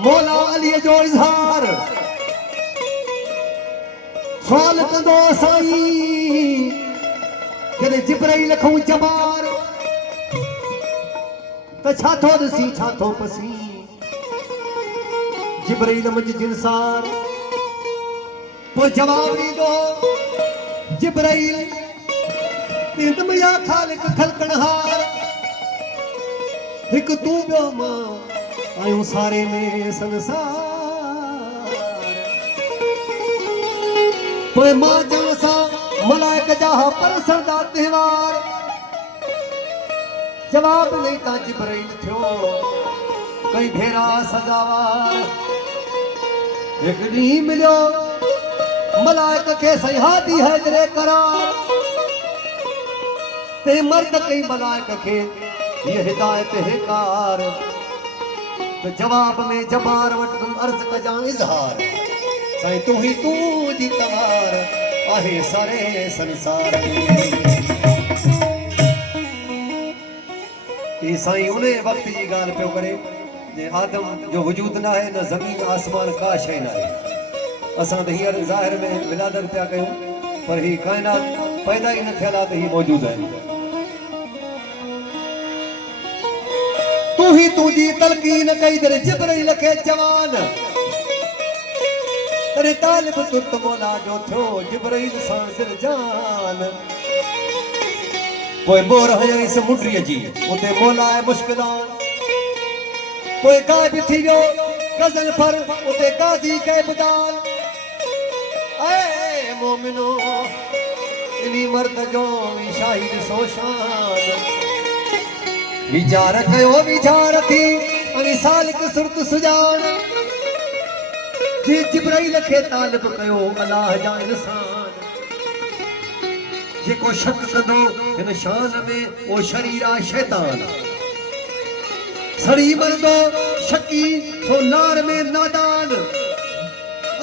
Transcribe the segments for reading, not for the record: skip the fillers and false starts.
मौला अली जो इज़हार सवाल कंदो साईं जॾहिं जिब्राइल खऊं जबार त छा थो ॾिसी छा थो पसी जिब्राइल मुंहिंजी जिनसार पोइ जवाब ॾींदो जिब्राइल तिंदम या ख़ालिक ख़ल्क़नहार हिकु तूं ॿियो मां आयूं सारे में संसार पोइ मां ॼण सां मलाइक जा परसंदा त्योहार जवाब ॾेई तां जिब्राइल थियो कई भेरा सजावार हिकु ॾींहुं मिलियो मलाइक खे सयादी हैदरे करार ते मर्द कई मलाइक खे ये हिदायत है कार तो जवाब में जबार वट तुम अर्ज कजा इजहार साईं तू ही तू जी तवार आहे सारे संसार ये साईं उन्हें वक्त जी गाल पे करे जे आदम जो वजूद ना है न जमीन आसमान का शय ना है असा तो हियर जाहिर में विलादत पिया कयूं पर ही कायनात पैदा ही न थियल त ही मौजूद है तू ही तुझी तलकीन कई दर जिब्राइल के जवान तेरे तालिब तुर्त मौला जो थो जिब्राइल सां सिर जान पोइ बोर हयो इस मुंडरीअ जी उते मौला है मुश्किलान पोइ गायब थी वियो गज़ल पर उते गाज़ी के बदान ऐ मोमिनो इनी मर्द जो शाहिद सोशान विचार कयो विचार थी अनि सालिक सुरत सुजान जी जिब्राइल खे तालिब कयो अल्लाह जा इंसान जेको शक कंदो हिन शान में ओ शरीरा शैतान सड़ी मरदो शकी सो नार में नादान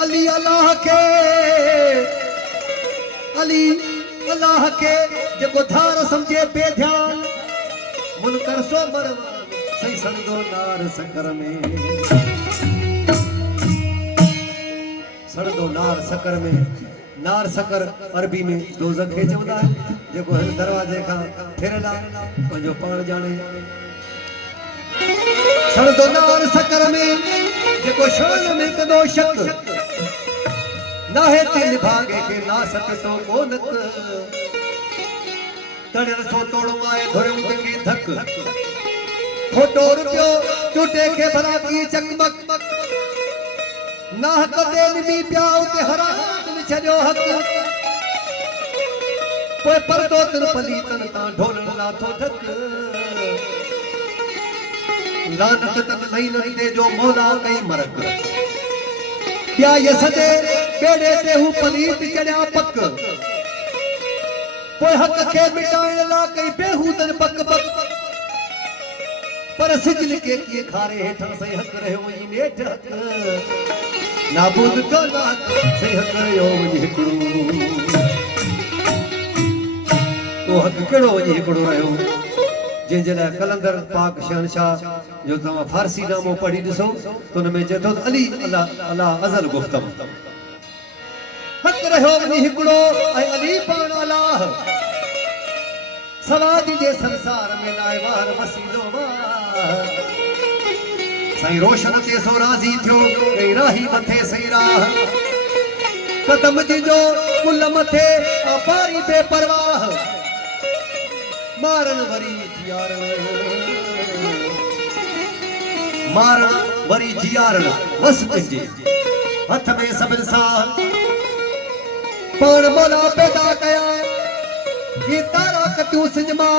अली अल्लाह के जेको धार समझे बेध्यान मुनकर सो मरवान सही सड़दो नार सकर में सड़दो नार सकर में नार सकर अरबी में दोज़ख खे चवंदा जेको हिन दरवाजे खां फिरला पंहिंजो पाण जाने सड़दो नार सकर में जेको शान में कंदो शक नाहे तिल भागे के ना सकतो कोनक तड़ियल सो तोड़ माए धोरम के धक खोटो रुपयो चुटे के भला की चकमक ना कदे निमी प्याउ ते हराम में छड़ियो हक पोइ परदो तन पलीतन ता ढोलन लाथो धक लानत तन नहीं लंदे जो मौला कई मरक क्या ये सदे बेड़े ते हु पलीत चढ़िया पक पोइ हक के मिटाइण ला कई बेहूदन बक बक पर सिजल के किए खारे हेठा सही हक रहियो वही नेठ हक नाबूद तो लात सही हक रहियो वही हिकड़ो तो हक केड़ो वही हिकड़ो रहियो जंहिंजे लाइ कलंदर पाक शहनशाह जो तव्हां फारसी नामो पढ़ी ॾिसो तो उन में चए थो अली अल्लाह अल्लाह अज़ल गुफ्तम हक रहियो वही हिकड़ो ऐं अली पाण अल्लाह सवाद जे संसार में नायवार वसीलो साईं रोशन ते सो राज़ी थियो कई राही मथे सही राह कदम जिजो कुल मथे अपारी बेपरवाह मारन वरी जियारण मारण वरी जियारण वस तुझे हथ में सबिन सां पाण मोला पैदा कया ये तारा कतू सिजमा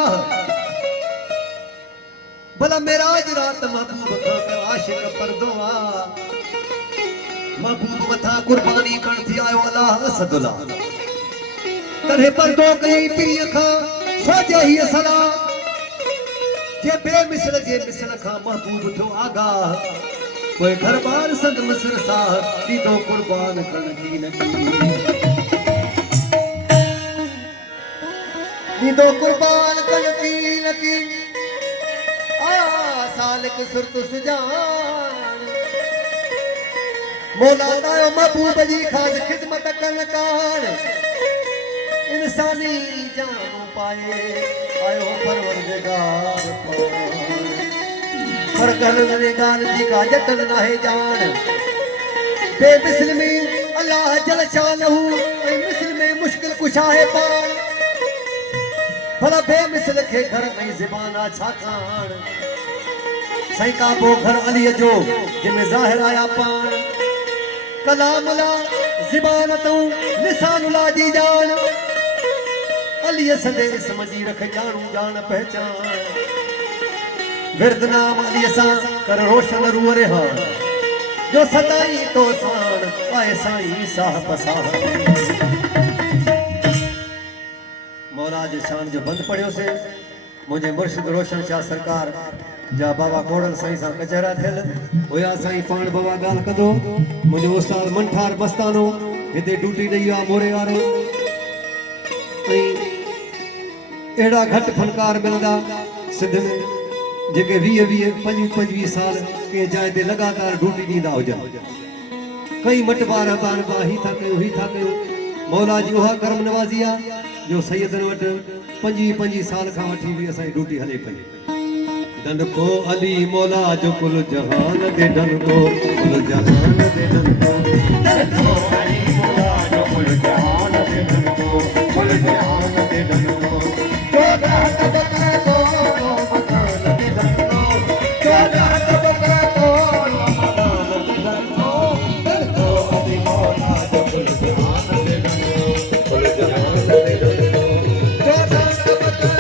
भला मेराज रात महबूब खां आशिक परदोआ महबूब मथा कुर्बानी कण थी आयो अल्लाह असदुल्ला तने परदो कई पीर खां सोजे ही सला जे बेमिसल खां महबूब थो आगाह कोई घर बार संग मिस्र सा दीदो कुर्बान कण की नकी दीदो कुर्बान कण की नकी सालिक सुरत सुजान मौला तायो महबूब जी खास खिदमत करण कान इंसानी जान पाए आयो परवरदिगार पर गलनेगार जी का जतन नाहे जान बेमिसल में अल्लाह जल शानहू ऐ मिसल में मुश्किल कुशा है पान भला बेमिसल के घर में ज़बाना छा कान सही का वो घर अली जो जिनमें जाहिर आया पान कलाम ला ज़बान तू लिसान ला जी जान अली सदे समझी रख जानू जान पहचान विरद नाम अली सा कर रोशन रूह रेहान जो सदाई तो सान आए साईं साहब साहब मौला जे शान जो बंद पड़ियो से मुझे मुर्शिद रोशन शाह सरकार जा बाबा कोड़ल साईं सा कचहरा थियल होया साईं पाण बाबा गाल कदो मुझे उस्ताद मंठार बस्तानो हिते ड्यूटी ॾेई आ मोरे वारो एड़ा घट फनकार मिलदा सिंध में जेके 20-25 साल के जाए ते लगातार ड्यूटी ॾींदा हुजनि कई मटबार बान बा ही था कयो मौला जी उहा करम नवाज़ी आ जो सैयदन वटि 25 साल खां वठी भी असांजी ड्यूटी हले पई डनको अली मौला जो कुल जहान दे डनको कुल जहान दे डनको अली मौला जो कुल जहान दे डनको कुल जहान दे डनको चौदह तबका को मकान दे डनको चौदह तबका को मकान दे डनको डनको अली मौला जो कुल जहान दे डनको कुल जहान दे डनको चौदह तबका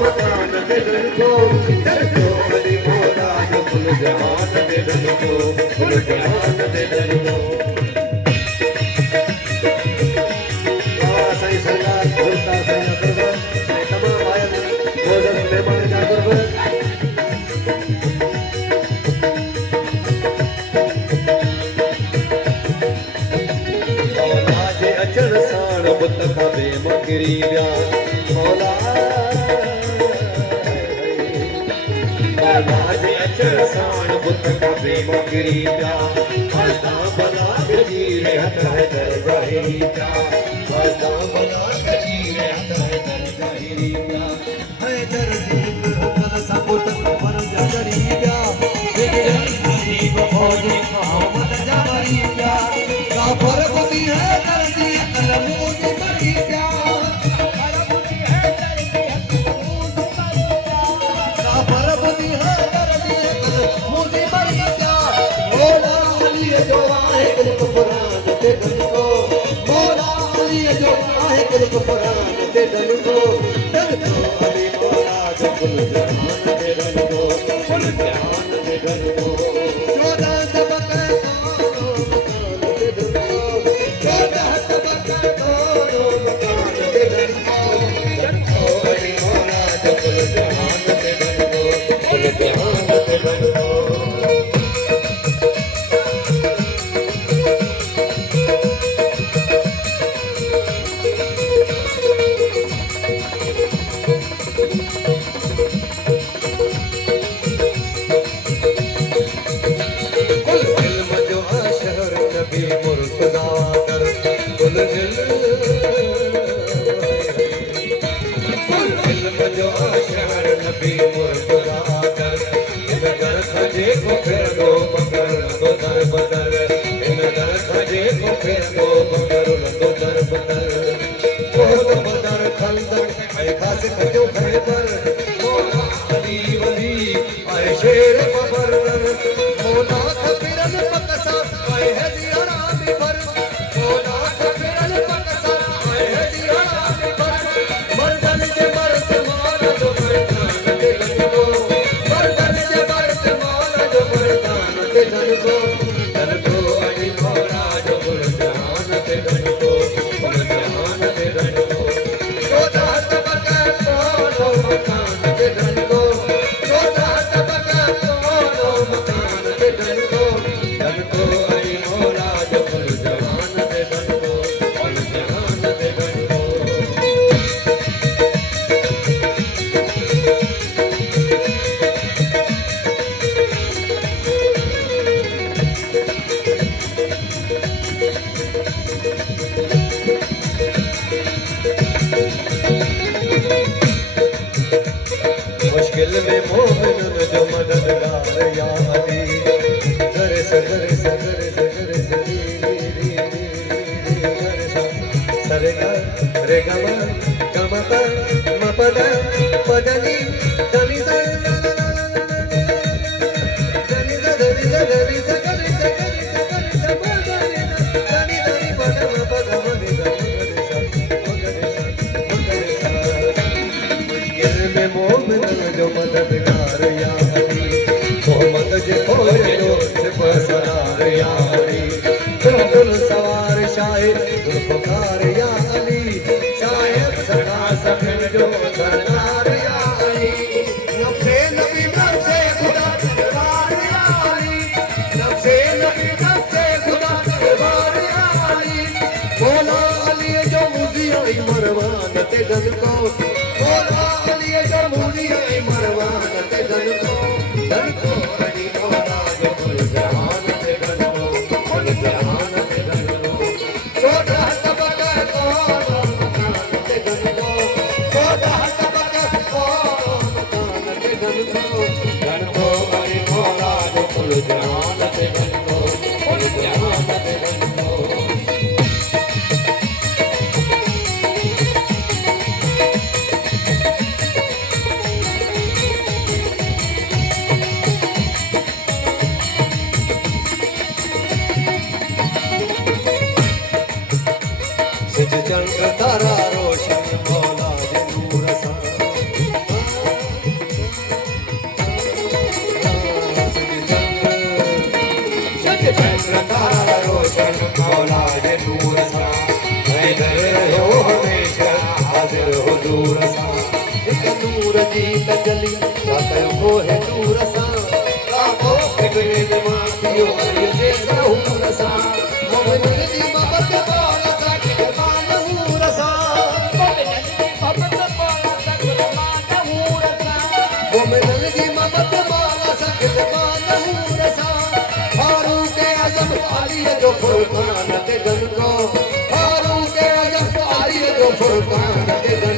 मकान दे डनको डनको अली मौला जो कुल जहान दे डनको कुल जहान दे डनको साईं सरकार भोलता साईं कुर्बान तमाम आयल भोजन मेहमान जा कुर्बान मौला जे अचण साण बुत खां बेमकिरी विया मौला जे अचण साण बुत खां बेमकिरी विया हसदा भला गजीरे हथ है दर ज़ाहिरी पिया हसदा भला गजीरे हथ है दर ज़ाहिरी पिया है दर दिल हुकल सा बुत पर जगरी पिया बिगड़ल नसीब फौज मोहम्मद जबरी पिया काफर बुदी है दर दी कलमू दी मरी पिया काफर बुदी है दर दी कलमू दी मरी पिया काफर बुदी है दर दी कलमू दी मरी पिया मौला अली जो आहे कुल कुरान ते डनको मौला अली जो आहे कुल कुरान ते डनको डनको अली मौला जो कुल जहान ते डनको कुल जहान ते डनको चौदह तबका को मकान ते डनको चौदह तबका को मकान ते डनको डनको अली मौला जो कुल जहान ते डनको कुल जहान ते डनको ते धन को अली मोरा जो गुल जहान ते धन को गुल जहान ते धन को चौदह तबक कोनो मकान ते धन को चौदह तबक कोनो मकान ते धन को अली मोरा जो गुल जहान ते धन को गुल जहान ते धन को मुश्किल में मोमिन जो मददगार या अली गरे स गरे स गरे स गरे स री री री री गरे स सरे ग रे ग म ग म प म प द प द नि द नि स द नि द द नि द द नि स गरे स गरे स गरे स प द नि द नि द नि प द म प द म नि द म गरे स मुश्किल में मोमिन जो मददगार या अली मोहम्मद जे खोयो सिपहसार या अली गुल सवार शाहिद गुलफकार या अली साहिब सदा सफिन जो सरदार या अली नफ्से नबी नफ्से खुदा दरबार या अली नफ्से नबी नफ्से खुदा दरबार या अली बोला अली जो मुजिया मरवान ते दन को बोला अली जो मुजिया मरवान ते दन को अली मोरा जो गुल जहान ते दन को गुल जहान ते दन को चौदह तबक कोनो मकान ते दन को चौदह तबक कोनो मकान ते दन को अली मोरा जो गुल जहान ते दन को गुल जहान ते दन को सिज चंद्र तारा रोशन मौला जे नूर सा सिज चंद्र तारा रोशन मौला जे नूर सा हैदर रहो हमेशा हाजिर हुजूर सा एक नूर जी तजली रातयो को है नूर सा रातो फिक्रे दिमाग पियो अली जे सहूर सा मोमिन जी मोहब्बत बोला सा मोमिनगी ममत माला सखत मानहूर सा फारूक आज़म अली जो फुरकान ते दन को फारूक आज़म अली जो फुरकान ते दन